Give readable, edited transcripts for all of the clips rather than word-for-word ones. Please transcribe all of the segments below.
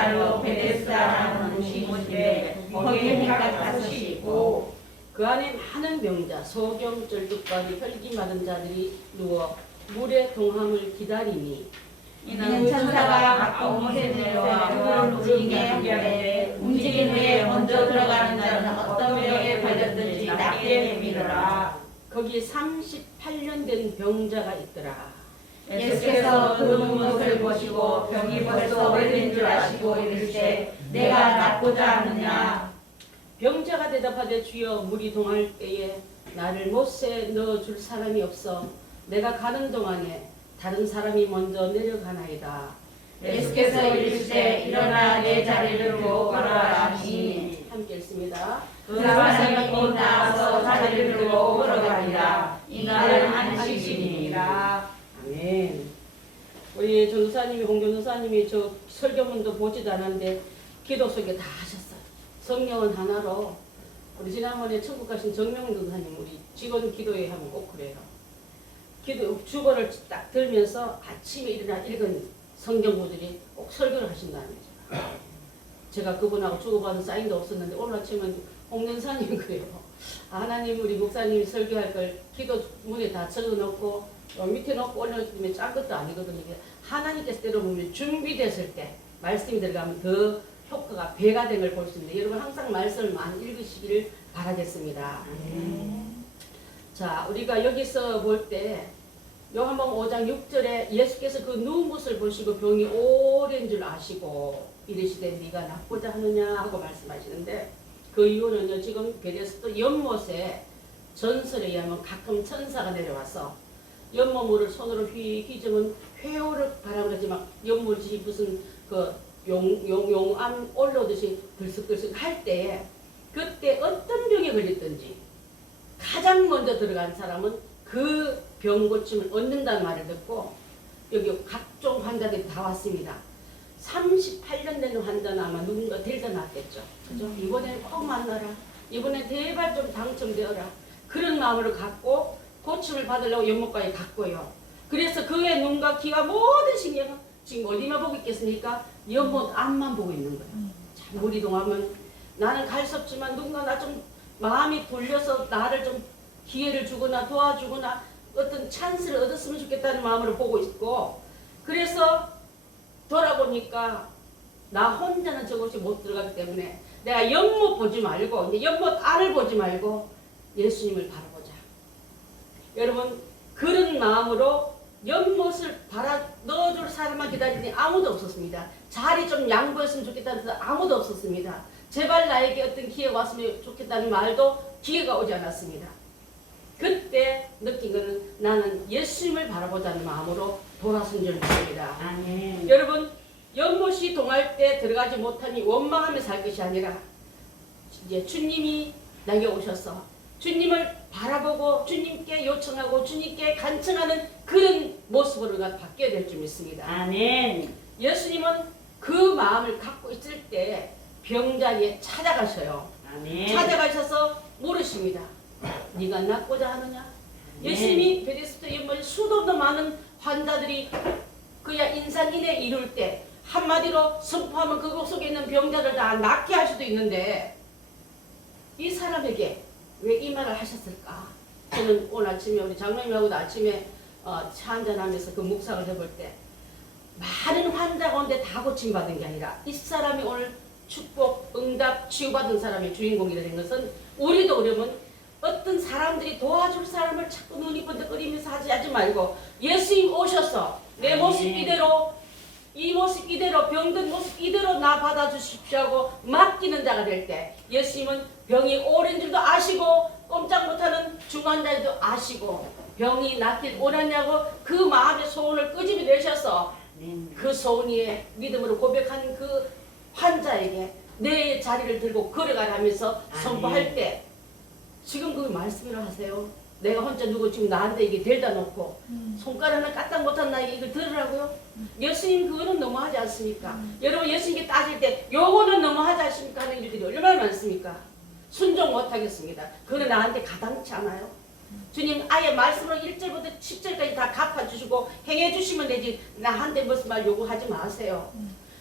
거짓말로 베데스다라는 곳이 있는데 거기에 해가 5이 있고 그 안에 많은 병자, 소경, 쩔뚝과리, 혈기 마른 자들이 누워 물의 동함을 기다리니 이는 천사가 가끔 못에 내려와 물을 움직이게 하는데 움직인 후에 먼저 들어가는 자는 어떤 병에 걸렸든지 낫게 되미더라. 거기에 38년 된 병자가 있더라. 예수께서 그 눈못을 보시고 병이 벌써 오래된 줄 아시고 이르시되 내가 낫고자 하느냐. 병자가 대답하되 주여 물이 동할 때에 나를 못에 넣어줄 사람이 없어 내가 가는 동안에 다른 사람이 먼저 내려가나이다. 예수께서 이르시되 일어나 내 자리를 들고 걸어가라 하시니 함께 읽습니다. 그 사람이 곧 나와서 자리를 들고 걸어가니라. 이날은 안식일이니라. 아멘. 우리 전도사님이 홍전도사님이 저 설교문도 보지도 않았는데 기도 속에 다 하셨어요. 성령은 하나로 우리 지난번에 천국 가신 정명 전도사님 우리 직원 기도회 하면 꼭 그래요. 기도 주보를 딱 들면서 아침에 일어나 읽은 성경구들이 꼭 설교를 하신다는 거죠. 제가 그분하고 주고받은 사인도 없었는데 오늘 아침은 홍전사님 그래요. 하나님 우리 목사님이 설교할 걸 기도문에 다 적어놓고 밑에 놓고 올려놓으면 짠 것도 아니거든요. 하나님께서 때려보면 준비됐을 때 말씀이 들어가면 더 효과가 배가 된 걸 볼 수 있는데 여러분 항상 말씀을 많이 읽으시기를 바라겠습니다. 자, 우리가 여기서 볼 때 요한복음 5장 6절에 예수께서 그 누운 것을 보시고 병이 오랜 줄 아시고 이르시되 네가 낫고자 하느냐 하고 말씀하시는데 그 이유는요, 지금 베데스다 연못에 전설에 의하면 가끔 천사가 내려와서 연못물을 손으로 휘저으면 회오를 바라보지 막 연못이 무슨 그 용암 올라오듯이 들썩들썩 할 때에 그때 어떤 병에 걸렸든지 가장 먼저 들어간 사람은 그 병 고침을 얻는다는 말을 듣고 여기 각종 환자들이 다 왔습니다. 38년 된 환자는 아마 누군가 데려다 놨겠죠. 그죠? 이번에 꼭 만나라. 이번에 제발 좀 당첨되어라. 그런 마음으로 갖고 고침을 받으려고 연못가에 갔고요. 그래서 그의 눈과 귀와 모든 신경은 지금 어디만 보고 있겠습니까? 연못 앞만 보고 있는 거예요. 참 물이 동하면 나는 갈 수 없지만 누군가 나 좀 마음이 돌려서 나를 좀 기회를 주거나 도와주거나 어떤 찬스를 얻었으면 좋겠다는 마음으로 보고 있고 그래서 돌아보니까 나 혼자는 저곳이 못 들어가기 때문에 내가 연못 보지 말고 이제 연못 안을 보지 말고 예수님을 바라보자. 여러분 그런 마음으로 연못을 바라 넣어줄 사람만 기다리니 아무도 없었습니다. 자리 좀 양보했으면 좋겠다는 뜻 아무도 없었습니다. 제발 나에게 어떤 기회가 왔으면 좋겠다는 말도 기회가 오지 않았습니다. 그때 느낀 것은 나는 예수님을 바라보자는 마음으로 돌아선 줄 믿습니다. 아멘. 여러분 연못이 동할 때 들어가지 못하니 원망하며 살 것이 아니라 이제 주님이 내게 오셔서 주님을 바라보고 주님께 요청하고 주님께 간청하는 그런 모습으로 바뀌어야 될 줄 믿습니다. 아멘. 예수님은 그 마음을 갖고 있을 때 병자리에 찾아가셔요. 아멘. 찾아가셔서 물으십니다. 네가 낫고자 하느냐? 네. 예수님이 베데스다 연못에 수도 없는 많은 환자들이 그야 인산인해 이룰 때 한마디로 선포하면 그곳 속에 있는 병자를 다 낫게 할 수도 있는데 이 사람에게 왜 이 말을 하셨을까? 저는 오늘 아침에 우리 장로님하고도 아침에 차 한잔하면서 그 묵상을 해볼 때 많은 환자 가운데 다 고침받은 게 아니라 이 사람이 오늘 축복, 응답, 치유받은 사람의 주인공이 된 것은 우리도 그러면 어떤 사람들이 도와줄 사람을 자꾸 눈이 번쩍거리면서 하지 말고 예수님 오셔서 내 모습 이대로 이 모습 이대로 병든 모습 이대로 나 받아주십시오 하고 맡기는 자가 될 때 예수님은 병이 오랜 줄도 아시고 꼼짝 못하는 중환자도 아시고 병이 낫길 원하냐고 그 마음의 소원을 끄집어내셔서 그 소원 위에 믿음으로 고백한 그 환자에게 내 자리를 들고 걸어가라면서 선포할 때 지금 그 말씀을 하세요. 내가 혼자 누구 지금 나한테 이게 데려다 놓고 손가락 하나 까딱 못한 나에게 이걸 들으라고요? 예수님 그거는 너무하지 않습니까? 여러분 예수님께 따질 때 요거는 너무하지 않습니까? 하는 일들이 얼마나 많습니까? 순종 못하겠습니다. 그거는 나한테 가당치 않아요. 주님 아예 말씀으로 1절부터 10절까지 다 갚아주시고 행해주시면 되지 나한테 무슨 말 요구하지 마세요.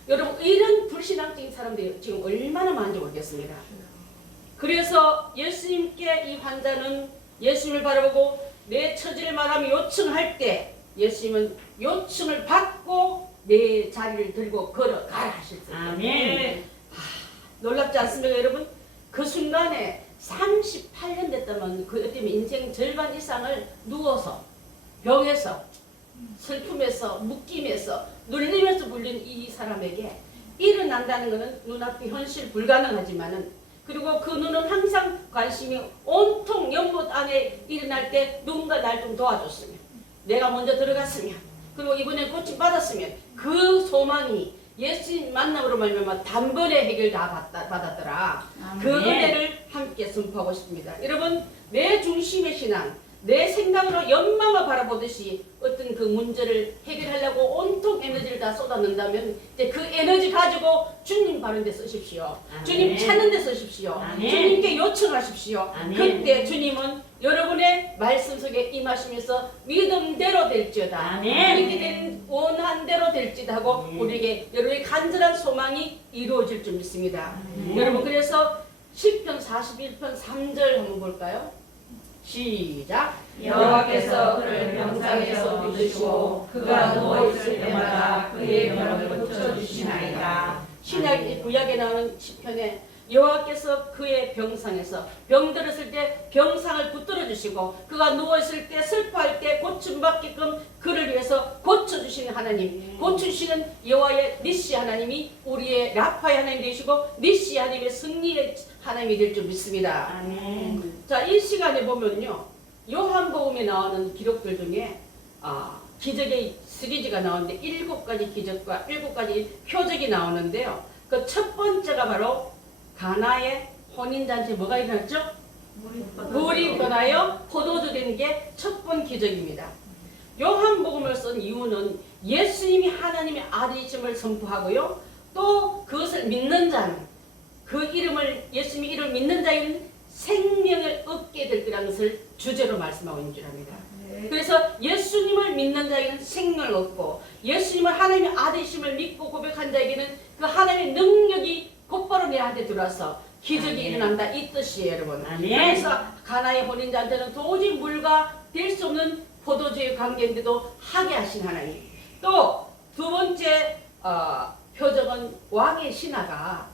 여러분 이런 불신앙적인 사람들이 지금 얼마나 많은지 모르겠습니다. 그래서 예수님께 이 환자는 예수님을 바라보고 내 처지를 말하며 요청할 때 예수님은 요청을 받고 내 자리를 들고 걸어가라 하셨어요. 아멘. 놀랍지 않습니까 여러분? 그 순간에 38년 됐다면 그 때문에 인생 절반 이상을 누워서 병에서 슬픔에서 묶임에서 눌림에서 불린 이 사람에게 일어난다는 것은 눈앞에 현실 불가능하지만은 그리고 그 눈은 항상 관심이 온통 연못 안에 일어날 때 누군가 날 좀 도와줬으면 내가 먼저 들어갔으면 그리고 이번에 고침 받았으면 그 소망이 예수님 만남으로 말미암아 단번에 해결 다 받았더라. 그 은혜를 함께 선포하고 싶습니다. 여러분 내 중심의 신앙 내 생각으로 연망을 바라보듯이 어떤 그 문제를 해결하려고 온통 에너지를 다 쏟아낸다면 이제 그 에너지 가지고 주님 바른 데 쓰십시오. 아멘. 주님 찾는 데 쓰십시오. 아멘. 주님께 요청하십시오. 아멘. 그때 주님은 여러분의 말씀 속에 임하시면서 믿음대로 될지어다. 아멘. 그렇게 된 원한 대로 될지다 하고 우리에게 여러분의 간절한 소망이 이루어질 줄 믿습니다. 여러분 그래서 시편 41편 3절 한번 볼까요? 시작. 여호와께서 그를 병상에서 부르시고 그가 누워 있을 때마다 그의 병을 고쳐주시나이다. 신약 구약에 나오는 시편에 여호와께서 그의 병상에서 병들었을 때 병상을 붙들어 주시고 그가 누워 있을 때 슬퍼할 때 고침 받게끔 그를 위해서 고쳐 주시는 하나님, 고쳐 주시는 여호와의 니시 하나님이 우리의 라파의 하나님 되시고 니시 하나님의 승리의 하나님이 될 줄 믿습니다. 아멘. 자, 이 시간에 보면요. 요한복음에 나오는 기록들 중에 기적의 시리즈가 나오는데 7가지 기적과 7가지 표적이 나오는데요. 그 첫 번째가 바로 가나의 혼인잔치에 뭐가 일어났죠? 물이 떠나요 포도주 된 게 첫 번 기적입니다. 요한복음을 쓴 이유는 예수님이 하나님의 아들이심을 선포하고요. 또 그것을 믿는 자는 그 이름을 예수님의 이름을 믿는 자에는 생명을 얻게 될 거라는 것을 주제로 말씀하고 있는 줄 압니다. 그래서 예수님을 믿는 자에게는 생명을 얻고 예수님을 하나님의 아들이심을 믿고 고백한 자에게는 그 하나님의 능력이 곧바로 내한테 들어와서 기적이 아멘. 일어난다 이 뜻이에요 여러분. 아멘. 그래서 가나의 혼인자한테는 도저히 물과 될 수 없는 포도주의 관계인데도 하게 하신 하나님. 또 두 번째 표적은 왕의 신하가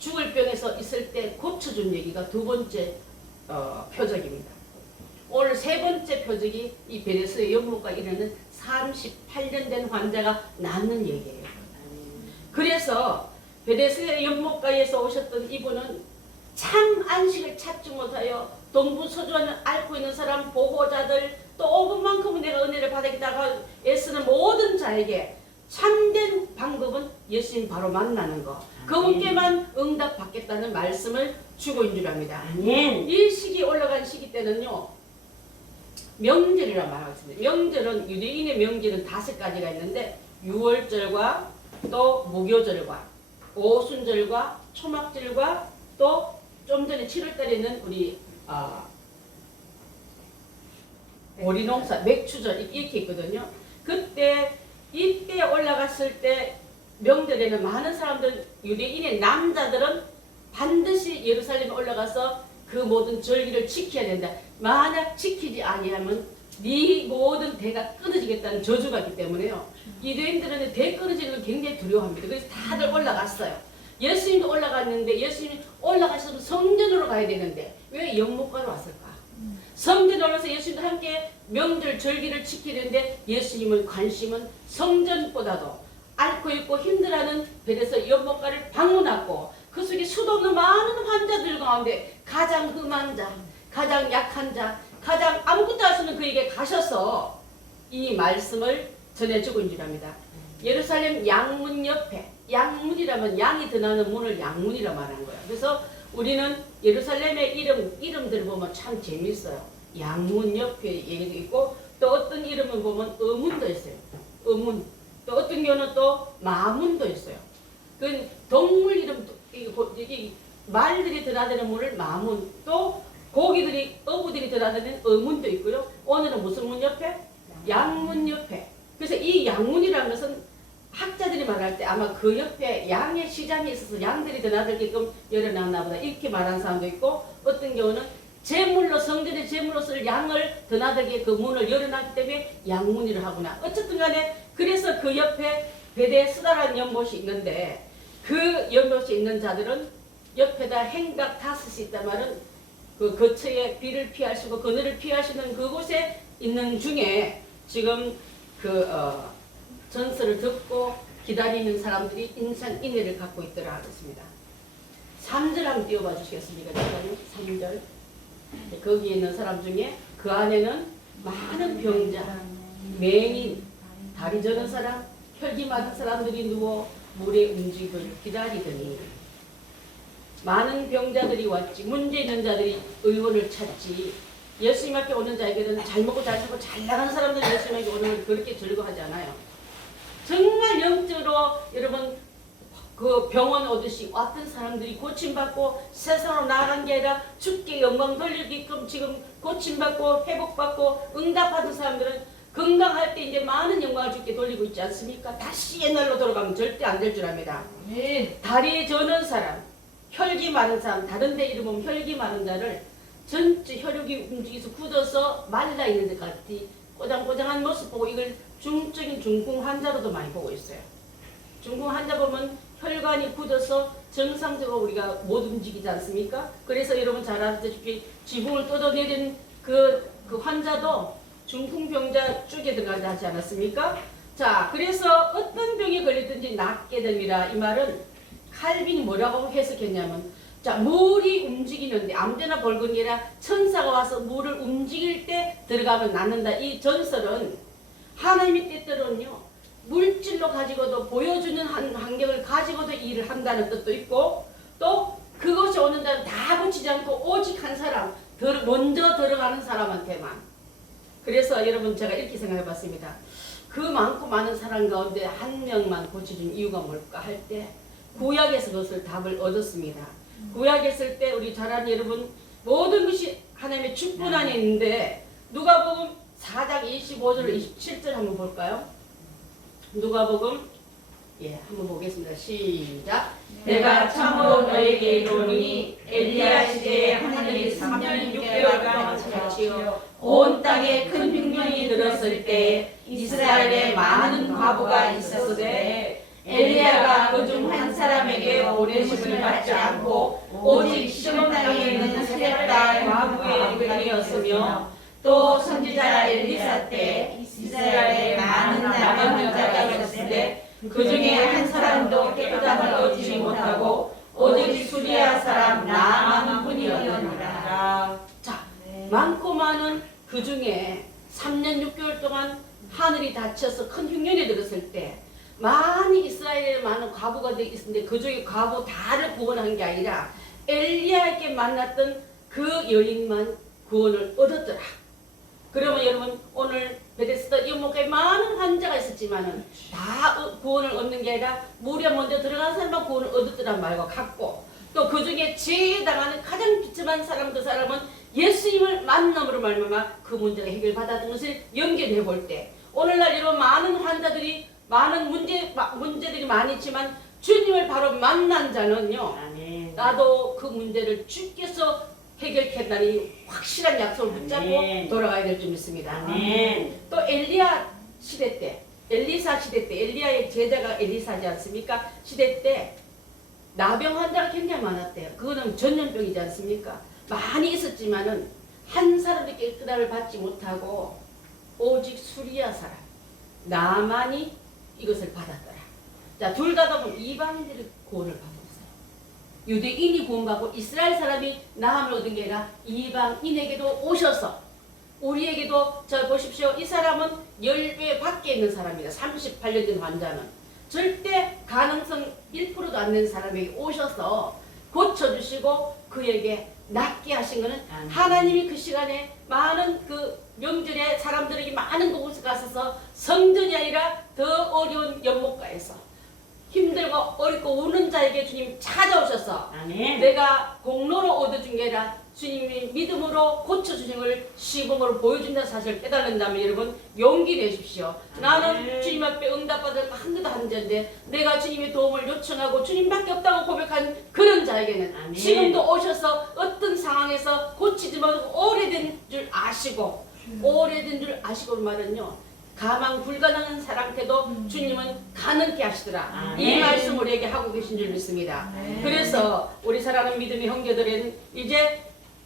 죽을 병에서 있을 때 고쳐준 얘기가 두 번째 표적입니다. 오늘 세 번째 표적이 이 베레스의 연못가 이르는 38년 된 환자가 낫는 얘기예요. 그래서 베데스의 연못가에서 오셨던 이분은 참 안식을 찾지 못하여 동부서주를 앓고 있는 사람, 보호자들, 또 5분만큼은 내가 은혜를 받겠다고 애쓰는 모든 자에게 참된 방법은 예수님 바로 만나는 거. 그분께만 응답받겠다는 말씀을 주고 있는 줄 압니다. 아멘. 이 시기 올라간 시기 때는요. 명절이라 말하겠습니다. 명절은 유대인의 명절은 5가지가 있는데 6월절과 또 무교절과 오순절과 초막절과 또 좀 전에 7월달에 있는 우리 오리농사 맥추절 이렇게 있거든요. 그때 이때 올라갔을 때 명절에는 많은 사람들 유대인의 남자들은 반드시 예루살렘에 올라가서 그 모든 절기를 지켜야 된다. 만약 지키지 아니하면 네 모든 대가 끊어지겠다는 저주가 있기 때문에요. 유대인들은 대 끊어지는 걸 굉장히 두려워합니다. 그래서 다들 올라갔어요. 예수님도 올라갔는데 예수님이 올라가셔서 성전으로 가야 되는데 왜 연못가로 왔을까? 성전에 올라서 예수님도 함께 명절 절기를 지키는데 예수님은 관심은 성전보다도 앓고 있고 힘들어하는 베데스 연못가를 방문하고 그 속에 수도 없는 많은 환자들 가운데 가장 흠한 자, 가장 약한 자, 가장 아무것도 할 수 없는 그에게 가셔서 이 말씀을 전해주고 있는 줄 압니다. 예루살렘 양문 옆에, 양문이라면 양이 드나는 문을 양문이라 말하는 거예요. 그래서 우리는 예루살렘의 이름들 보면 참 재밌어요. 양문 옆에 얘기도 있고 또 어떤 이름을 보면 어문도 있어요. 어문. 또 어떤 경우는 또 마문도 있어요. 그 동물 이름, 이 말들이 드나드는 문을 마문, 또 고기들이, 어부들이 드나드는 어문도 있고요. 오늘은 무슨 문 옆에? 양문 옆에. 그래서 이 양문이라는 것은 학자들이 말할 때 아마 그 옆에 양의 시장이 있어서 양들이 드나들게끔 열어놨나 보다 이렇게 말하는 사람도 있고, 어떤 경우는 제물로 성전의 제물로 쓸 양을 드나들게 그 문을 열어놨기 때문에 양문이라 하구나. 어쨌든 간에 그래서 그 옆에 베데스다라는 연못이 있는데, 그 연못이 있는 자들은 옆에다 행각 다섯이 있단 말은 그 거처에 비를 피하시고 그늘을 피하시는 그곳에 있는 중에 지금 전설을 듣고 기다리는 사람들이 인내를 갖고 있더라 하겠습니다. 3절 한번 띄워봐 주시겠습니까? 3절. 거기에 있는 사람 중에 그 안에는 많은 병자, 맹인, 다리 저는 사람, 혈기 많은 사람들이 누워 물의 움직임을 기다리더니, 많은 병자들이 왔지, 문제 있는 자들이 의원을 찾지. 예수님 앞에 오는 자에게는 잘 먹고 잘 살고 잘 나가는 사람들이 예수님에게 오는 걸 그렇게 즐거워하지 않아요. 정말 영적으로 여러분 그 병원 오듯이 왔던 사람들이 고침받고 세상으로 나아간 게 아니라 주께 영광 돌리게끔 지금 고침받고 회복받고 응답하던 사람들은 건강할 때 이제 많은 영광을 주께 돌리고 있지 않습니까? 다시 옛날로 돌아가면 절대 안 될 줄 압니다. 다리에 저는 사람, 혈기 많은 사람, 다른 데 이름 보면 혈기 많은 자를 전체 혈육이 움직여서 굳어서 말라 있는 것 같이 꼬장꼬장한 모습 보고 이걸 중증인 중풍 환자로도 많이 보고 있어요. 중풍 환자 보면 혈관이 굳어서 정상적으로 우리가 못 움직이지 않습니까? 그래서 여러분 잘 아시다시피 지붕을 뜯어내린 그 환자도 중풍병자 쪽에 들어가지 하지 않았습니까? 자, 그래서 어떤 병에 걸리든지 낫게 됩니다. 이 말은 칼빈이 뭐라고 해석했냐면, 자, 물이 움직이는데 아무데나 벌건 게 아니라 천사가 와서 물을 움직일 때 들어가면 낫는다. 이 전설은 하나님의 뜻대로는요, 물질로 가지고도 보여주는 환경을 가지고도 일을 한다는 뜻도 있고, 또 그것이 오는 자는 다 붙이지 않고 오직 한 사람, 먼저 들어가는 사람한테만. 그래서 여러분 제가 이렇게 생각해 봤습니다. 그 많고 많은 사람 가운데 한 명만 고쳐준 이유가 뭘까 할 때 구약에서 그것을 답을 얻었습니다. 구약에 있을 때 우리 잘 아는 여러분 모든 것이 하나님의 축복 안에 있는데, 누가복음 4장 25절 27절 한번 볼까요? 누가복음 한번 보겠습니다. 시작. 내가 참으로 너에게 이르노니 엘리야 시대에 하늘이 3년 6개월간 펼치어 온 땅에 큰 흉년이 들었을 때 이스라엘에 많은 과부가 있었으되 엘리야가 그중 한 사람에게 보내심을 받지 않고 오직 시돈 땅에 있는 사렙다 과부의 은이었으며, 또 선지자 엘리사 때 이스라엘에 많은 남은 여자가 있었는데 그 중에 한 사람도 깨끗함을 얻지 못하고 오직 수리아 사람 나만 뿐이었느니라. 자, 많고 많은 그 중에 3년 6개월 동안 하늘이 닫혀서 큰 흉년이 들었을 때 많이 이스라엘에 많은 과부가 있었는데 그 중에 과부 다를 구원한 게 아니라 엘리야에게 만났던 그 여인만 구원을 얻었더라. 그러면 여러분 오늘 베데스다 연못가에 많은 환자가 있었지만은 다 구원을 얻는 게 아니라 무려 먼저 들어간 사람만 구원을 얻었더란 말과 같고, 또 그 중에 제일 당하는 가장 비참한 사람, 그 사람은 예수님을 만남으로 말미암아 그 문제가 해결받았던 것을 연결해 볼 때, 오늘날 여러분 많은 환자들이 많은 문제들이 많이 있지만 주님을 바로 만난 자는요, 아멘. 나도 그 문제를 주께서 해결했다니 확실한 약속을 붙잡고 아멘. 돌아가야 될 줄 믿습니다. 아멘. 또 엘리야 시대 때, 엘리사 시대 때, 엘리야의 제자가 엘리사지 않습니까? 시대 때 나병 환자가 굉장히 많았대요. 그거는 전염병이지 않습니까? 많이 있었지만은 한 사람도 깨끗함을 받지 못하고 오직 수리아 사람 나만이 이것을 받았더라. 자, 둘 다 보면 이방인들이 구원을 받고 있어요. 유대인이 구원받고 이스라엘 사람이 나음을 얻은 게 아니라 이방인에게도 오셔서, 우리에게도 자 보십시오. 이 사람은 10배 밖에 있는 사람입니다. 38년 된 환자는 절대 가능성 1%도 안 되는 사람에게 오셔서 고쳐주시고 그에게 낫게 하신 것은 하나님이 그 시간에 많은 그 명절에 사람들에게 많은 곳에 가셔서 성전이 아니라 더 어려운 연못가에서 힘들고 어렵고 우는 자에게 주님 찾아오셔서 아멘. 내가 공로로 얻어준 게 아니라 주님이 믿음으로 고쳐주신 걸 시범으로 보여준다는 사실을 깨달는다면 여러분 용기 내십시오. 나는 주님 앞에 응답받을 한데도 한자인데 내가 주님의 도움을 요청하고 주님밖에 없다고 고백한 그런 자에게는 아멘. 지금도 오셔서 어떤 상황에서 고치지 못하고 오래된 줄 아시고 오래된 줄 아시고 말은요 가망 불가능한 사람한테도 주님은 가능케 하시더라. 이 아멘. 말씀을 우리에게 하고 계신 줄 믿습니다. 아멘. 그래서 우리 사랑하는 믿음의 형제들은 이제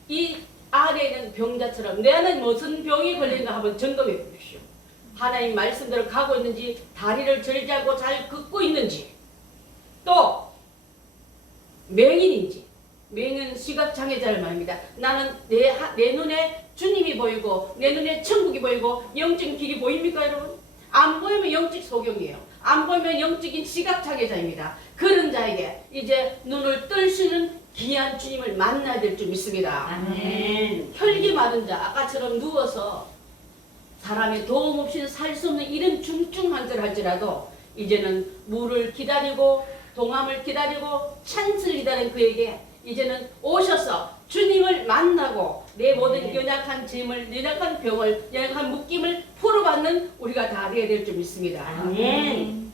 이 안에 있는 병자처럼 내 안에 무슨 병이 걸린가 한번 점검해 보십시오. 하나님 말씀대로 가고 있는지 다리를 절제하고 잘 긋고 있는지 또 맹인인지 맹인 시각장애자를 말입니다. 나는 내 눈에 주님이 보이고 내 눈에 천국이 보이고 영적인 길이 보입니까 여러분? 안 보이면 영적 소경이에요. 안 보이면 영적인 시각장애자입니다. 그런 자에게 이제 눈을 뜰 수 있는 귀한 주님을 만나야 될 줄 믿습니다. 아멘. 혈기 마른 자 아까처럼 누워서 사람의 도움 없이는 살 수 없는 이런 중증 환자를 할지라도 이제는 물을 기다리고 동함을 기다리고 찬스를 기다리는 그에게 이제는 오셔서 주님을 만나고 내 모든 연약한 짐을 연약한 병을 연약한 묶임을 풀어받는 우리가 다 되어야 될 줄 믿습니다. 아멘.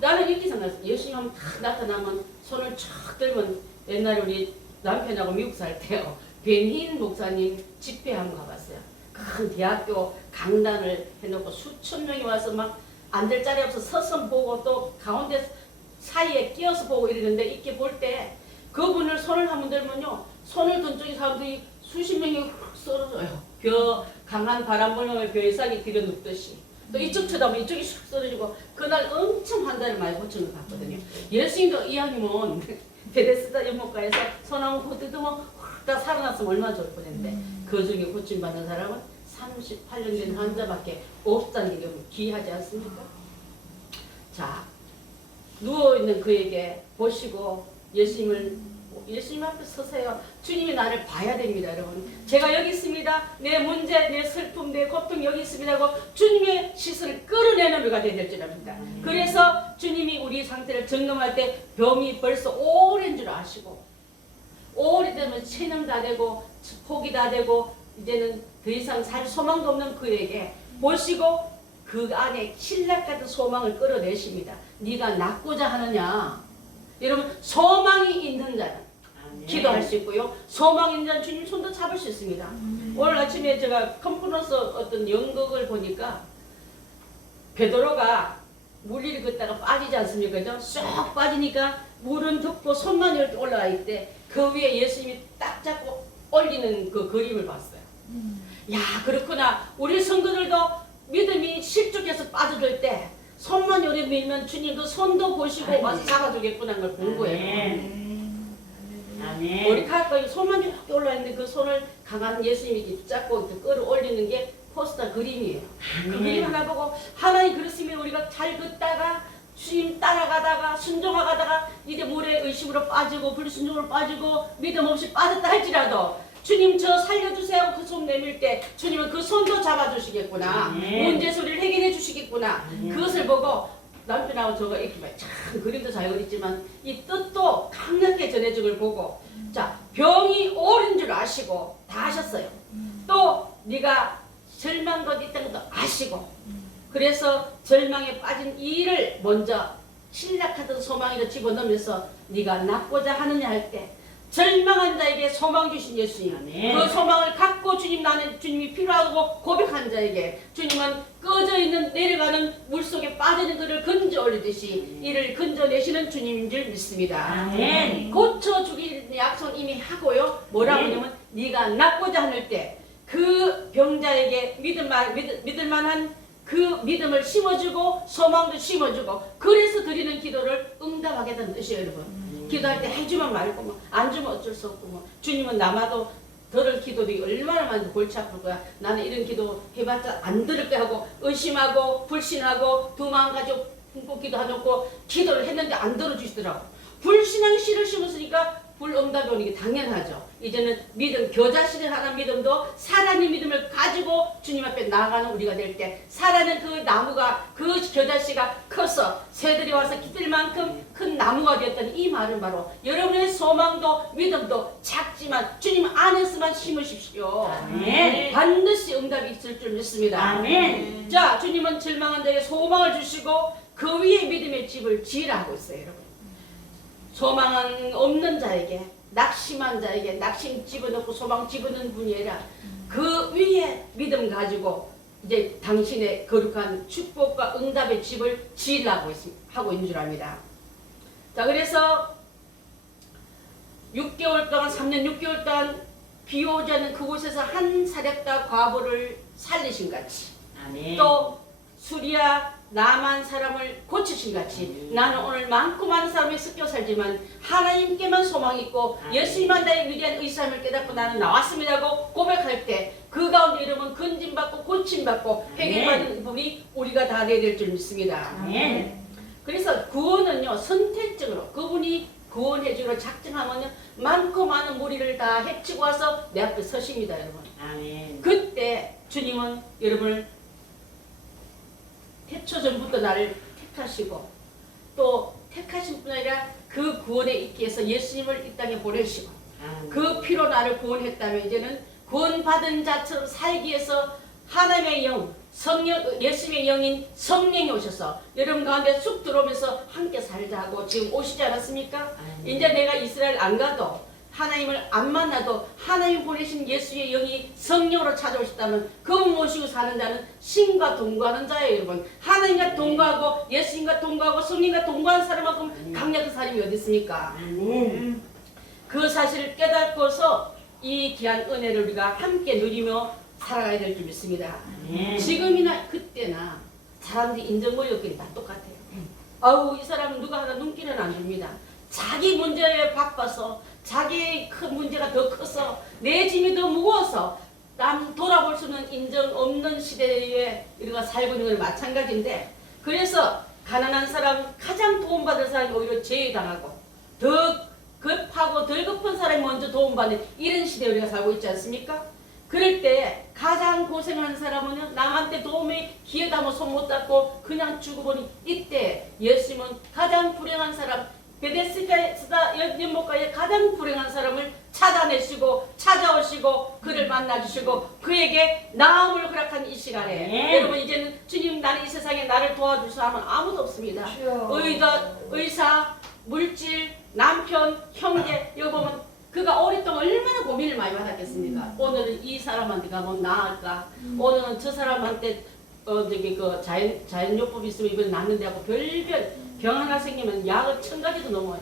나는 이렇게 생각했어. 예수님 하면 탁 나타나면 손을 쫙 들면 옛날에 우리 남편하고 미국 살 때요. 벤흰 목사님 집회 한번 가봤어요. 큰 대학교 강단을 해놓고 수천 명이 와서 막 앉을 자리 없어 서서 보고 또 가운데 사이에 끼어서 보고 이러는데 이렇게 볼 때 그분을 손을 한번 들면요. 손을 든 쪽에 사람들이 수십 명이 훅 썰어져요. 강한 바람 불면 벼이삭이 뒤로 눕듯이. 또 이쪽 쳐다보면 이쪽이 슉 썰어지고 그날 엄청 환자를 많이 고치는 것 같거든요. 예수님도 이왕이면 베데스다 연못가에서 소나무 호두두면 훅다 살아났으면 얼마나 좋을 뻔했는데 그 중에 고침받는 사람은 38년 된 환자밖에 없다는 게 너무 귀하지 않습니까? 자, 누워있는 그에게 보시고 예수님 앞에 서세요. 주님이 나를 봐야 됩니다, 여러분. 제가 여기 있습니다. 내 문제, 내 슬픔, 내 고통 여기 있습니다 하고 주님의 시선을 끌어내는 우리가 되어야 될 줄 압니다. 그래서 주님이 우리 상태를 점검할 때 병이 벌써 오랜 줄 아시고 오래되면 체능 다 되고 폭이 다 되고 이제는 더 이상 살 소망도 없는 그에게 보시고 그 안에 신락 같은 소망을 끌어내십니다. 네가 낫고자 하느냐? 여러분 소망이 있는 자는 기도할 수 있고요. 소망 있는 자는 주님 손도 잡을 수 있습니다. 오늘 아침에 제가 컨퍼런스 어떤 연극을 보니까 베드로가 물 위를 걷다가 빠지지 않습니까? 그죠? 쏙 빠지니까 물은 덮고 손만 이렇게 올라가 있대. 그 위에 예수님이 딱 잡고 올리는 그 그림을 봤어요. 야 그렇구나. 우리 성도들도 믿음이 실족해서 빠져들 때 손만 요리 밀면 주님 그 손도 보시고 와서 잡아주겠구나 걸 본 거예요. 아멘. 머리카락이 손만 이렇게 올라있는데 그 손을 강한 예수님이 이렇게 잡고 이렇게 끌어올리는 게 포스터 그림이에요. 그 그림 하나 보고 하나님 그렇으면 우리가 잘 걷다가 주님 따라가다가 순종하다가 이제 물에 의심으로 빠지고 불순종으로 빠지고 믿음 없이 빠졌다 할지라도 주님 저 살려주세요 그 손 내밀 때 주님은 그 손도 잡아주시겠구나. 문제 소리를 해결해 주시겠구나. 그것을 보고 남편하고 저가 이렇게 참 그림도 잘 그렸지만 이 뜻도 강력하게 전해준 걸 보고 자 병이 오른 줄 아시고 다 아셨어요. 또 네가 절망도 있다는 것도 아시고 그래서 절망에 빠진 이 일을 먼저 신락하던 소망으로 집어넣으면서 네가 낫고자 하느냐 할 때 절망한 자에게 소망 주신 예수님 아멘. 그 소망을 갖고 주님 나는 주님이 필요하고 고백한 자에게 주님은 꺼져 있는 내려가는 물속에 빠지는 그를 건져 올리듯이 이를 건져내시는 주님인 줄 믿습니다. 아멘. 고쳐주기 약속 이미 하고요. 뭐라고 하냐면 네가 낫고자 하는 때 그 병자에게 믿을 만한 그 믿음을 심어주고 소망도 심어주고 그래서 드리는 기도를 응답하겠다는 뜻이에요 여러분. 기도할 때 해주면 말고 뭐 안 주면 어쩔 수 없고 뭐 주님은 남아도 들을 기도도 얼마나 많이 골치 아플 거야. 나는 이런 기도 해봤자 안 들을 거야 하고 의심하고 불신하고 두 마음 가지고 품고 기도하놓고 기도를 했는데 안 들어주시더라고. 불신앙 씨를 심었으니까 불응답이 오는 게 당연하죠. 이제는 믿음, 겨자씨를 하는 믿음도 살아있는 믿음을 가지고 주님 앞에 나아가는 우리가 될 때 살아있는 그 나무가 그 겨자씨가 커서 새들이 와서 기댈 만큼 큰 나무 나무가 되었다는 이 말은 바로 여러분의 소망도 믿음도 작지만 주님 안에서만 심으십시오. 아멘. 반드시 응답이 있을 줄 믿습니다. 아멘. 자, 주님은 절망한 자에게 소망을 주시고 그 위에 믿음의 집을 지으라 하고 있어요, 여러분. 소망은 없는 자에게, 낙심한 자에게 낙심 집어넣고 소망 집어넣는 분이 아니라 그 위에 믿음 가지고 이제 당신의 거룩한 축복과 응답의 집을 지으라고 하고 있는 줄 압니다. 자, 그래서 6개월 동안, 3년 6개월 동안 비 오지 않는 그곳에서 한 사렙다 과부를 살리신 같이, 아멘. 또 수리아 남한 사람을 고치신 같이 나는 오늘 많고 많은 사람이 섞여 살지만 하나님께만 소망이 있고 예수님만 나의 위대한 의사함을 깨닫고 나는 나왔습니다고 고백할 때 그 가운데 여러분 건진받고 고침받고 회개받는 분이 우리가 다 내야 될 줄 믿습니다. 아멘. 그래서 구원은요, 선택적으로 그분이 구원해 주기로 작정하면요 많고 많은 무리를 다 해치고 와서 내 앞에 서십니다, 여러분. 아멘. 그때 주님은 여러분을 태초 전부터 나를 택하시고 또 택하신 뿐 아니라 그 구원에 있기 위해서 예수님을 이 땅에 보내시고 아멘. 그 피로 나를 구원했다면 이제는 구원받은 자처럼 살기 위해서 하나님의 영, 성령, 예수님의 영인 성령이 오셔서 여러분 가운데 쑥 들어오면서 함께 살자 하고 지금 오시지 않았습니까? 아멘. 이제 내가 이스라엘 안 가도 하나님을 안 만나도 하나님 보내신 예수의 영이 성령으로 찾아오셨다면 그분 모시고 사는 자는 신과 동거하는 자예요, 여러분. 하나님과 동거하고 예수님과 동거하고 성령과 동거하는 사람만큼 강력한 사람이 어디 있습니까? 아멘. 그 사실을 깨닫고서 이 귀한 은혜를 우리가 함께 누리며 살아가야 될 줄 믿습니다. 아멘. 지금이나 그때나 사람들이 인정보여 없기는 다 똑같아요. 아우, 이 사람은 누가 하나 눈길은 안 줍니다. 자기 문제에 바빠서 자기의 큰 문제가 더 커서 내 짐이 더 무거워서 남 돌아볼 수는 인정 없는 시대에 우리가 살고 있는 건 마찬가지인데, 그래서 가난한 사람, 가장 도움받을 사람이 오히려 제외당하고 더 급하고 덜 급한 사람이 먼저 도움받는 이런 시대에 우리가 살고 있지 않습니까? 그럴 때 가장 고생하는 사람은 남한테 도움의 기회다 뭐 손 못 닿고 그냥 죽어보니, 이때 예수님은 가장 불행한 사람, 베데스다 연못가에 가장 불행한 사람을 찾아내시고 찾아오시고 그를 만나주시고 그에게 나음을 허락한 이 시간에 네. 여러분, 이제는 주님, 나는 이 세상에 나를 도와줄 사람은 아무도 없습니다. 의사, 물질, 남편, 형제, 이거 보면 그가 오랫동안 얼마나 고민을 많이 받았겠습니까? 오늘은 이 사람한테 가면 나을까? 오늘은 저 사람한테 저기 그 자연요법 있으면 이번에 낫는데 하고 별별 병 하나 생기면 약을 1000가지도 넘어요.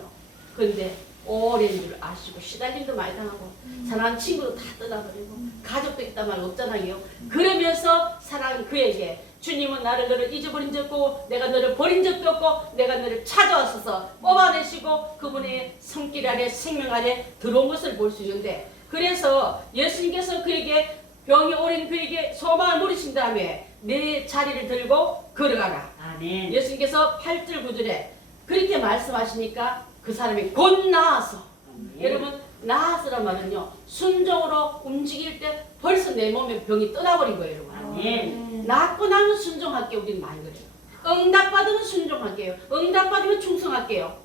근데 오랜 줄 아시고 시달림도 많이 당하고 사랑하는 친구도 다 떠나버리고 가족도 있단 말 없잖아요. 그러면서 사랑하는 그에게 주님은 너를 잊어버린 적 없고 내가 너를 버린 적도 없고 내가 너를 찾아왔어서 뽑아내시고 그분의 손길 아래 생명 아래 들어온 것을 볼 수 있는데, 그래서 예수님께서 그에게 병이 오랜 그에게 소망을 물으신 다음에 내 자리를 들고 걸어가라. 아멘. 예수님께서 8절 9절에 그렇게 말씀하시니까 그 사람이 곧 나아서, 여러분 나아서란 말은요 순종으로 움직일 때 벌써 내 몸에 병이 떠나버린 거예요, 여러분. 아멘. 낫고 나면 순종할게요. 우리는 많이 그래요. 응답받으면 순종할게요. 응답받으면 충성할게요.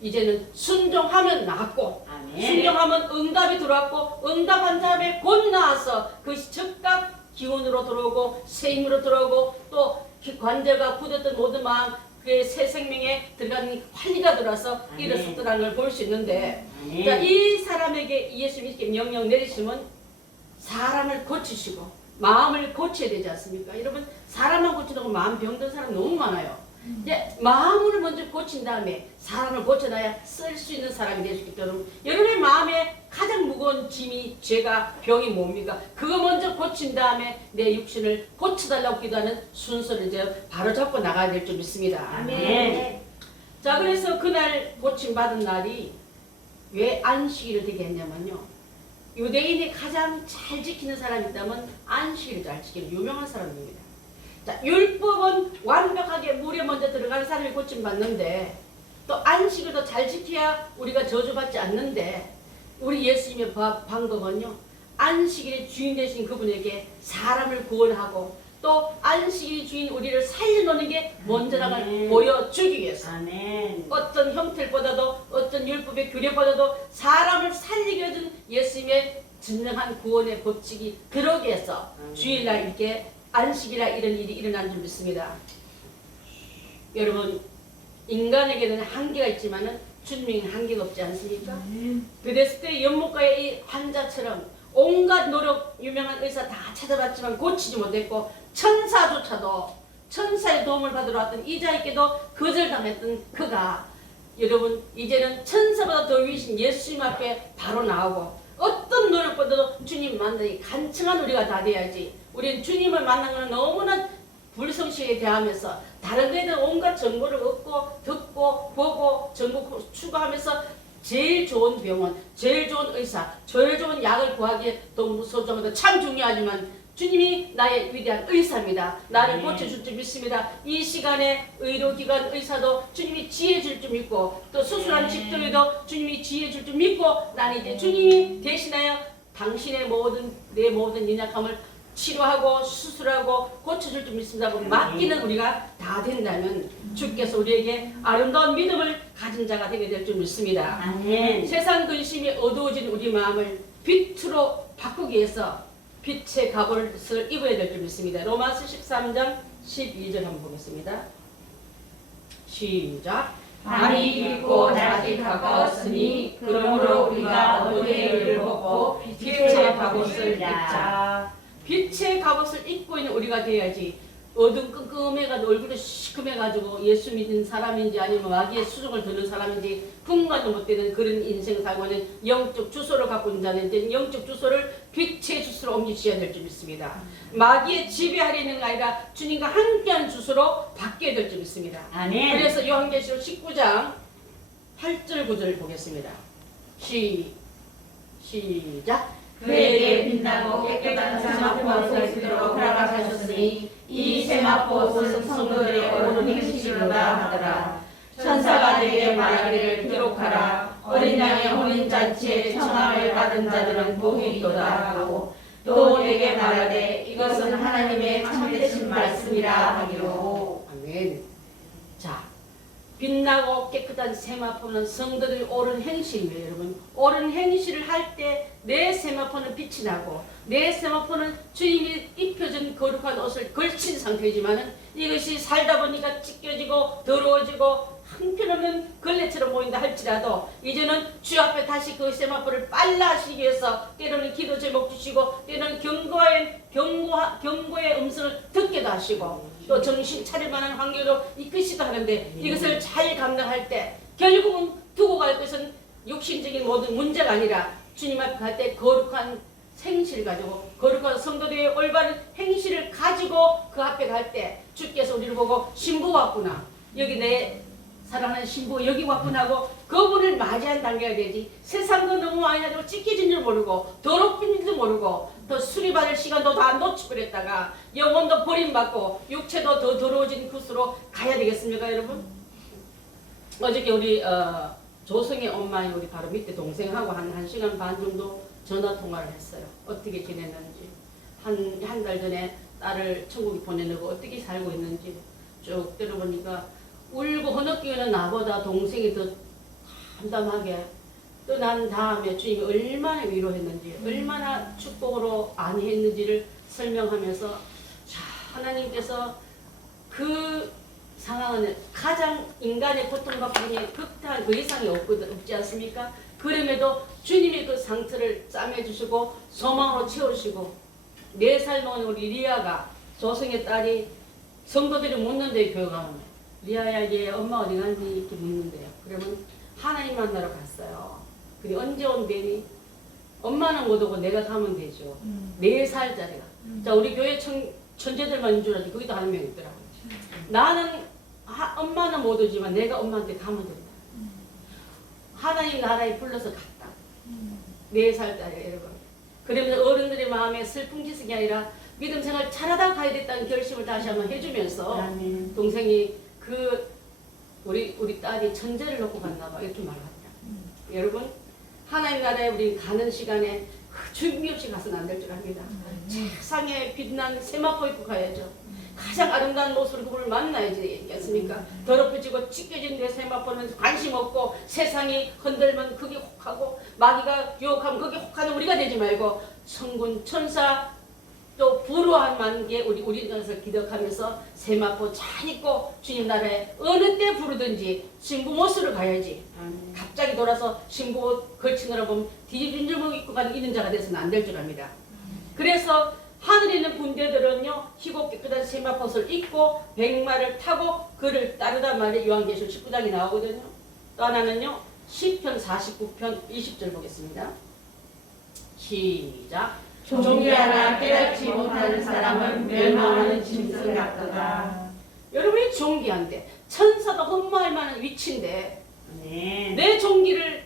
이제는 순종하면 낫고 아멘. 순종하면 응답이 들어왔고 응답한 다음에 곧 나아서 그것이 즉각 기운으로 들어오고 새 힘으로 들어오고 또 관절과 굳었던 모든 마음 그의 새 생명에 들어가는 활기가 들어와서 일어섰더라는 걸 볼 수 있는데, 아멘. 자, 이 사람에게 예수님이 이렇게 명령 내리시면 사람을 고치시고 마음을 고쳐야 되지 않습니까? 여러분, 사람만 고치려고 마음 병든 사람 너무 많아요. 이제 마음을 먼저 고친 다음에 사람을 고쳐놔야 쓸 수 있는 사람이 될 수 있기 때문에 여러분의 마음에 가장 무거운 짐이 죄가 병이 뭡니까? 그거 먼저 고친 다음에 내 육신을 고쳐달라고 기도하는 순서를 이제 바로 잡고 나가야 될 줄 믿습니다. 아멘. 자, 그래서 그날 고침받은 날이 왜 안식일을 되게 했냐면요, 유대인이 가장 잘 지키는 사람이 있다면 안식일을 잘 지키는 유명한 사람입니다. 자, 율법은 완벽하게 물에 먼저 들어간 사람이 고침받는데 또 안식을 더 잘 지켜야 우리가 저주받지 않는데, 우리 예수님의 방법은요 안식일의 주인 되신 그분에게 사람을 구원하고 또 안식일의 주인 우리를 살려놓는 게 먼저라는 걸 보여주기 위해서 아멘. 어떤 어떤 형태보다도 어떤 율법의 규례보다도 사람을 살리게 해준 예수님의 진정한 구원의 법칙이 들어오게 해서 주일날 이렇게 안식이라 이런 일이 일어난 줄 믿습니다. 여러분, 인간에게는 한계가 있지만은 주님에게는 한계가 없지 않습니까? 그랬을 때 연못가의 이 환자처럼 온갖 노력, 유명한 의사 다 찾아봤지만 고치지 못했고 천사조차도 천사의 도움을 받으러 왔던 이자에게도 거절당했던 그가 여러분 이제는 천사보다 더 위신 예수님 앞에 바로 나오고 어떤 노력보다도 주님 만나기 간청한 우리가 다 돼야지. 우리는 주님을 만난 것은 너무나 불성실에 대하면서 다른 데는 온갖 정보를 얻고 듣고 보고 정보 추가하면서 제일 좋은 병원, 제일 좋은 의사, 제일 좋은 약을 구하기에 너무 소중하다. 참 중요하지만 주님이 나의 위대한 의사입니다. 나를 고쳐줄 줄 믿습니다. 이 시간에 의료기관 의사도 주님이 지혜 줄 줄 믿고 또 수술한 집도에도 주님이 지혜 줄 줄 믿고 나는 이제 주님이 대신하여 당신의 내 모든 연약함을 치료하고 수술하고 고쳐줄 줄 믿습니다. 맡기는 우리가 다 된다면 주께서 우리에게 아름다운 믿음을 가진 자가 되게 될 줄 믿습니다. 아멘. 세상 근심이 어두워진 우리 마음을 빛으로 바꾸기 위해서 빛의 갑옷을 입어야 될 줄 믿습니다. 로마서 13장 12절 한번 보겠습니다. 시작. 밤이 깊고 낮이 가까웠으니 그러므로 우리가 어둠의 일을 벗고 빛의 갑옷을 입자. 빛의 갑옷을 입고 있는 우리가 돼야지. 어둠 끔끔해가지고 얼굴이 시큼해가지고 예수 믿는 사람인지 아니면 마귀의 수종을 드는 사람인지 분간도 못되는 그런 인생 살고 있는 영적 주소를 갖고 있는 자는 이제 영적 주소를 빛의 주소로 옮기셔야 될 줄 믿습니다. 마귀의 지배하려는 게 아니라 주님과 함께한 주소로 바뀌어야 될 줄 믿습니다. 아멘. 그래서 요한계시록 19장 8절 9절 보겠습니다. 시작. 그에게 빛나고 깨끗한 세마포옷을 입도록 허락하셨으니 이 세마포옷은 성도들의 옳은 행실이로다 하더라. 천사가 내게 말하기를 기록하라. 어린 양의 혼인잔치에 청함을 받은 자들은 복이 있도다 하고 또 내게 말하되 이것은 하나님의 참되신 말씀이라 하기로. 아멘. 자, 빛나고 깨끗한 세마포는 성도들이 옳은 행실입니다. 여러분, 옳은 행실을 할 때 내 세마포는 빛이 나고 내 세마포는 주님이 입혀준 거룩한 옷을 걸친 상태이지만은 이것이 살다 보니까 찢겨지고 더러워지고 한편으로는 걸레처럼 보인다 할지라도 이제는 주 앞에 다시 그 세마포를 빨라하시기 위해서 때로는 기도 제목 주시고 때로는 경고의 음성을 듣게도 하시고 또 정신 차릴 만한 환경으로 이끄시도 하는데 이것을 잘 감당할 때 결국은 두고 갈 것은 육신적인 모든 문제가 아니라 주님 앞에 갈 때 거룩한 행실을 가지고 거룩한 성도들의 올바른 행실을 가지고 그 앞에 갈 때 주께서 우리를 보고 신부 왔구나. 여기 내 사랑하는 신부 여기 왔구나 하고 그분을 맞이한 단계가 되지. 세상도 너무 많이 가지고 찢겨진 줄 모르고 더럽힌 줄 모르고 또 수리받을 시간도 다 놓치고 그랬다가 영혼도 버림받고 육체도 더 더러워진 곳으로 가야 되겠습니까 여러분? 어저께 우리 조성의 엄마인 우리 바로 밑에 동생하고 한 1시간 반 정도 전화 통화를 했어요. 어떻게 지냈는지 한 달 전에 딸을 천국에 보내려고 어떻게 살고 있는지 쭉 들어보니까 울고 허덕이는 나보다 동생이 더 담담하게 떠난 다음에 주님이 얼마나 위로했는지 얼마나 축복으로 안위했는지를 설명하면서 자, 하나님께서 그 상황은 가장 인간의 고통받기에 극한 그 이상이 없지 않습니까? 그럼에도 주님이 그 상처를 짜매주시고 소망으로 채우시고 4살 먹은 우리 리아가 조성의 딸이 성도들이 묻는데 교회가 리아야 얘 엄마 어디 갔니? 이렇게 묻는데요. 그러면 하나님 만나러 갔어요. 근데 언제 온대니? 엄마는 못 오고 내가 가면 되죠. 4살짜리가. 자 우리 교회 천재들만 있는 줄 알지 거기도 한 명 있더라고요. 나는 엄마는 못 오지만 내가 엄마한테 가면 된다. 하나님 나라에 불러서 갔다. 4살짜리 여러분. 그러면서 어른들의 마음에 슬픈 기색이 아니라 믿음 생활 잘하다 가야 됐다는 결심을 다시 한번 해주면서 아멘. 동생이 그 우리 딸이 천재를 놓고 갔나 봐 이렇게 말하더라. 여러분 하나님 나라에 우리 가는 시간에 준비 없이 가서는 안 될 줄 압니다. 세상에 빛난 세마포 입고 가야죠. 가장 아름다운 모습으로 그분을 만나야지 되겠습니까? 더럽혀지고 찢겨진 내 세마포는 관심 없고 세상이 흔들면 그게 혹하고 마귀가 유혹하면 그게 혹하는 우리가 되지 말고 천군 천사 또 불우한 만개 우리 중에서 기덕하면서 세마포 잘 입고 주님 나라에 어느 때 부르든지 신부 모습으로 가야지. 갑자기 돌아서 신부 옷 걸치느라 보면 뒤집은 줄 입고 가는 이런 자가 돼서는 안 될 줄 압니다. 그래서 하늘에 있는 군대들은요 희고 깨끗한 세마포를 입고 백마를 타고 그를 따르단 말이에요. 요한계시록 19장이 나오거든요. 또 하나는요 시편 49편 20절 보겠습니다. 시작. 종이 하나 깨닫지 못하는 사람은 멸망하는 짐승 같도다. 여러분이 종기한데 천사가 흠모할 만한 위치인데 아멘. 내 종기를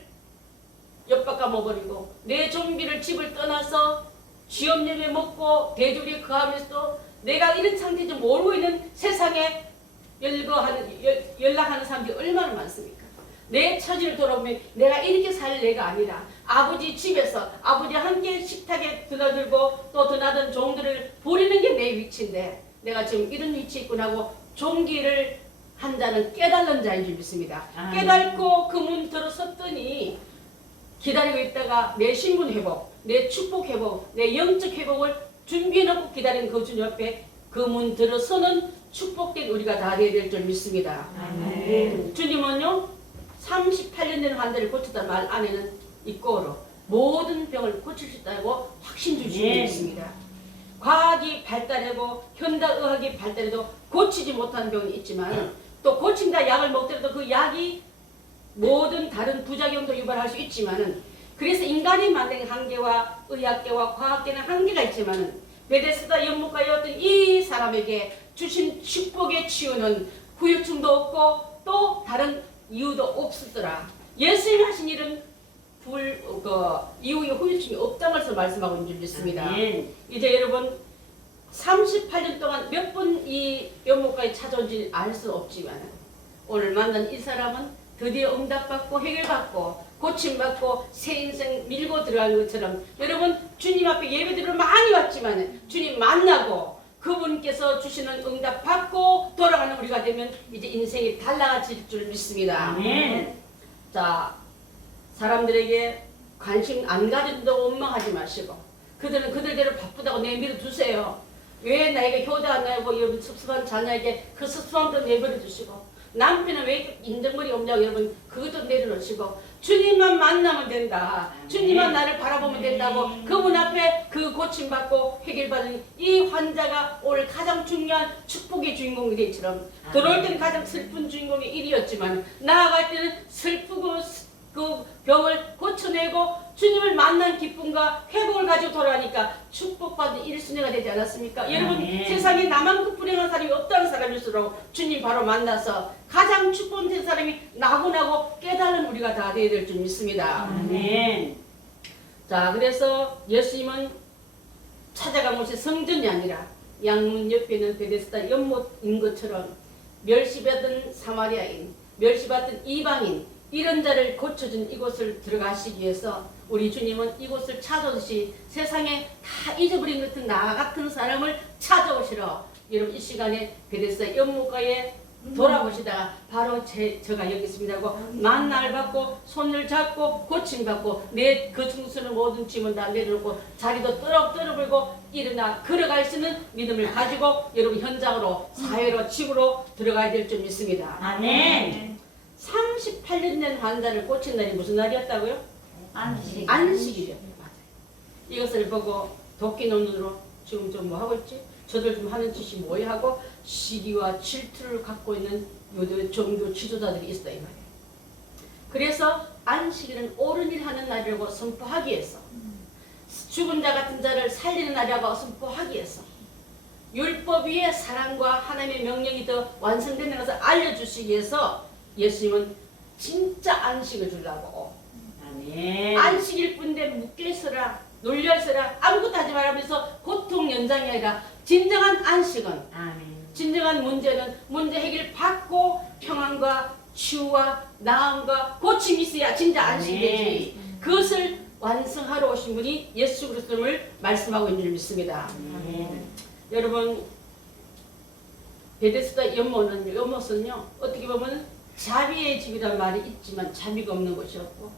엿바꿔 내 종기를 집을 떠나서 쥐염염에 먹고 대두리에 거하면서 내가 이런 상태인지 모르고 있는 세상에 연락하는 사람들이 얼마나 많습니까? 내 처지를 돌아보면 내가 이렇게 살 내가 아니라 아버지 집에서 아버지와 함께 식탁에 드나들고 또 드나든 종들을 버리는 게 내 위치인데 내가 지금 이런 위치에 있구나 하고 종기를 한 자는 깨달는 자인 줄 믿습니다. 깨닫고 그 문 들어섰더니 기다리고 있다가 내 신분 회복, 내 축복 회복, 내 영적 회복을 준비해놓고 기다리는 그 주님 옆에 그 문 들어서는 축복된 우리가 다 되어야 될 줄 믿습니다. 주님은요 38년 된 환자를 고쳤다 말 안에는 이꼬로 모든 병을 고칠 수 있다고 확신 주시고 있습니다. 과학이 발달하고 현대의학이 발달해도 고치지 못하는 병이 있지만 또 고친다 약을 먹더라도 그 약이 모든 다른 부작용도 유발할 수 있지만은 그래서 인간이 만든 한계와 의학계와 과학계는 한계가 있지만은 베데스다 연못가였던 이 사람에게 주신 축복의 치유는 후유증도 없고 또 다른 이유도 없었더라. 예수님이 하신 일은 이후에 후유증이 없다는 것을 말씀하고 있는 줄 믿습니다. 이제 여러분 38년 동안 몇 번 이 연못가에 찾아온지 알 수 없지만 오늘 만난 이 사람은 드디어 응답받고 해결받고 고침받고 새 인생 밀고 들어간 것처럼 여러분 주님 앞에 예배드리러 많이 왔지만 주님 만나고 그분께서 주시는 응답 받고 돌아가는 우리가 되면 이제 인생이 달라질 줄 믿습니다. 아멘. 자, 사람들에게 관심 안 가진다고 원망하지 마시고 그들은 그들대로 바쁘다고 내버려 두세요. 왜 나에게 효도 안 나고 여러분 섭섭한 자녀에게 그 섭섭함도 내버려 두시고 남편은 왜 인정머리 없냐고 여러분 그것도 내려놓으시고 주님만 만나면 된다. 주님만 나를 바라보면 된다고 그분 앞에 그 고침받고 해결받은 이 환자가 오늘 가장 중요한 축복의 주인공이 되처럼 들어올 때는 가장 슬픈 주인공이 일이었지만 나아갈 때는 슬프고 그 병을 고쳐내고 주님을 만난 기쁨과 회복을 가지고 돌아가니까 축복받은 1순위가 되지 않았습니까? 여러분 세상에 나만큼 불행한 사람이 없다는 사람일수록 주님 바로 만나서 가장 축복된 사람이 나고나고 깨달은 우리가 다 되어야 될 줄 믿습니다. 아멘. 자, 그래서 예수님은 찾아간 곳이 성전이 아니라 양문 옆에 있는 베데스다 연못인 것처럼 멸시받은 사마리아인, 멸시받은 이방인 이런 자를 고쳐준 이곳을 들어가시기 위해서 우리 주님은 이곳을 찾아오시 세상에 다 잊어버린 것 같은 나 같은 사람을 찾아오시러 여러분 이 시간에 베데스다 연못가에 돌아보시다가 바로 저가 여기 있습니다 하고 만날 받고 손을 잡고 고침받고 내 그 청소는 모든 짐은 다 내려놓고 자리도 떨어버리고 일어나 걸어갈 수 있는 믿음을 가지고 여러분 현장으로 사회로 집으로 들어가야 될 줄 믿습니다. 아멘. 38년 된 환자를 고친 날이 무슨 날이었다고요? 안식. 안식일이요. 맞아요. 이것을 보고 도끼 눈으로 지금 좀 뭐 하고 있지? 저들 좀 하는 짓이 뭐야 하고 시기와 질투를 갖고 있는 요들 종교 지도자들이 있다 이 말이에요. 그래서 안식일은 옳은 일 하는 날이라고 선포하기 위해서 죽은 자 같은 자를 살리는 날이라고 선포하기 위해서 율법 위에 사랑과 하나님의 명령이 더 완성되는 것을 알려주시기 위해서 예수님은 진짜 안식을 주려고 아멘. 안식일 뿐인데 묶여있어라 놀려있어라 아무것도 하지 말라면서 고통 연장이 아니라 진정한 안식은 아멘. 진정한 문제는 문제 해결 받고 평안과 치유와 나음과 고침이 있어야 진짜 안식이 되지. 그것을 완성하러 오신 분이 예수 그리스도를 말씀하고 있는 줄 믿습니다. 아멘. 여러분 베데스다 연못은요 어떻게 보면 자비의 집이란 말이 있지만 자비가 없는 곳이었고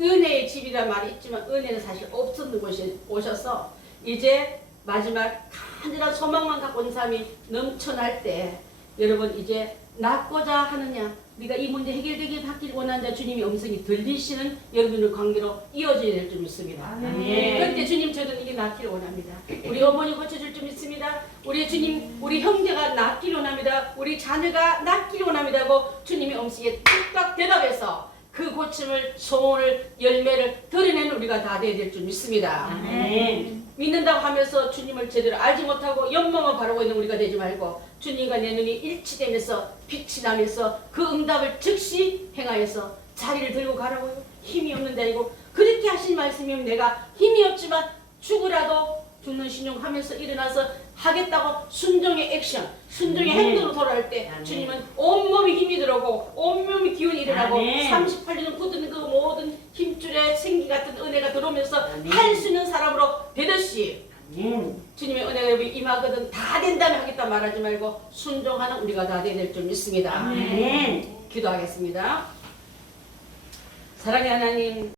은혜의 집이란 말이 있지만 은혜는 사실 없었는 곳에 오셔서 이제 마지막 간절한 소망만 갖고 온 사람이 넘쳐날 때 여러분 이제 낫고자 하느냐 우리가 이 문제 해결되게 받길 원하는 자 주님의 음성이 들리시는 여러분의 관계로 이어져야 될 줄 믿습니다. 아멘. 그런데 주님 저는 이게 낫기를 원합니다. 우리 어머니 고쳐줄 줄 믿습니다. 우리 주님 우리 형제가 낫기를 원합니다. 우리 자녀가 낫기를 원합니다 하고 주님의 음성에 뚝딱 대답해서 그 고침을 소원을 열매를 드러내는 우리가 다 되어야 될 줄 믿습니다. 아멘. 믿는다고 하면서 주님을 제대로 알지 못하고 연망만 바라고 있는 우리가 되지 말고 주님과 내 눈이 일치되면서 빛이 나면서 그 응답을 즉시 행하여서 자리를 들고 가라고요. 힘이 없는 자이고 그렇게 하신 말씀이면 내가 힘이 없지만 죽으라도 죽는 신용하면서 일어나서 하겠다고 순종의 액션, 순종의 아멘. 행동으로 돌아올 때 아멘. 주님은 온몸이 힘이 들어오고 온몸이 기운이 일어나고 아멘. 38년 굳은 그 모든 힘줄에 생기 같은 은혜가 들어오면서 아멘. 할 수 있는 사람으로 되듯이 아멘. 주님의 은혜가 여기 임하거든 다 된다면 하겠다 말하지 말고 순종하는 우리가 다 되야 될 줄 믿습니다. 아멘. 기도하겠습니다. 사랑의 하나님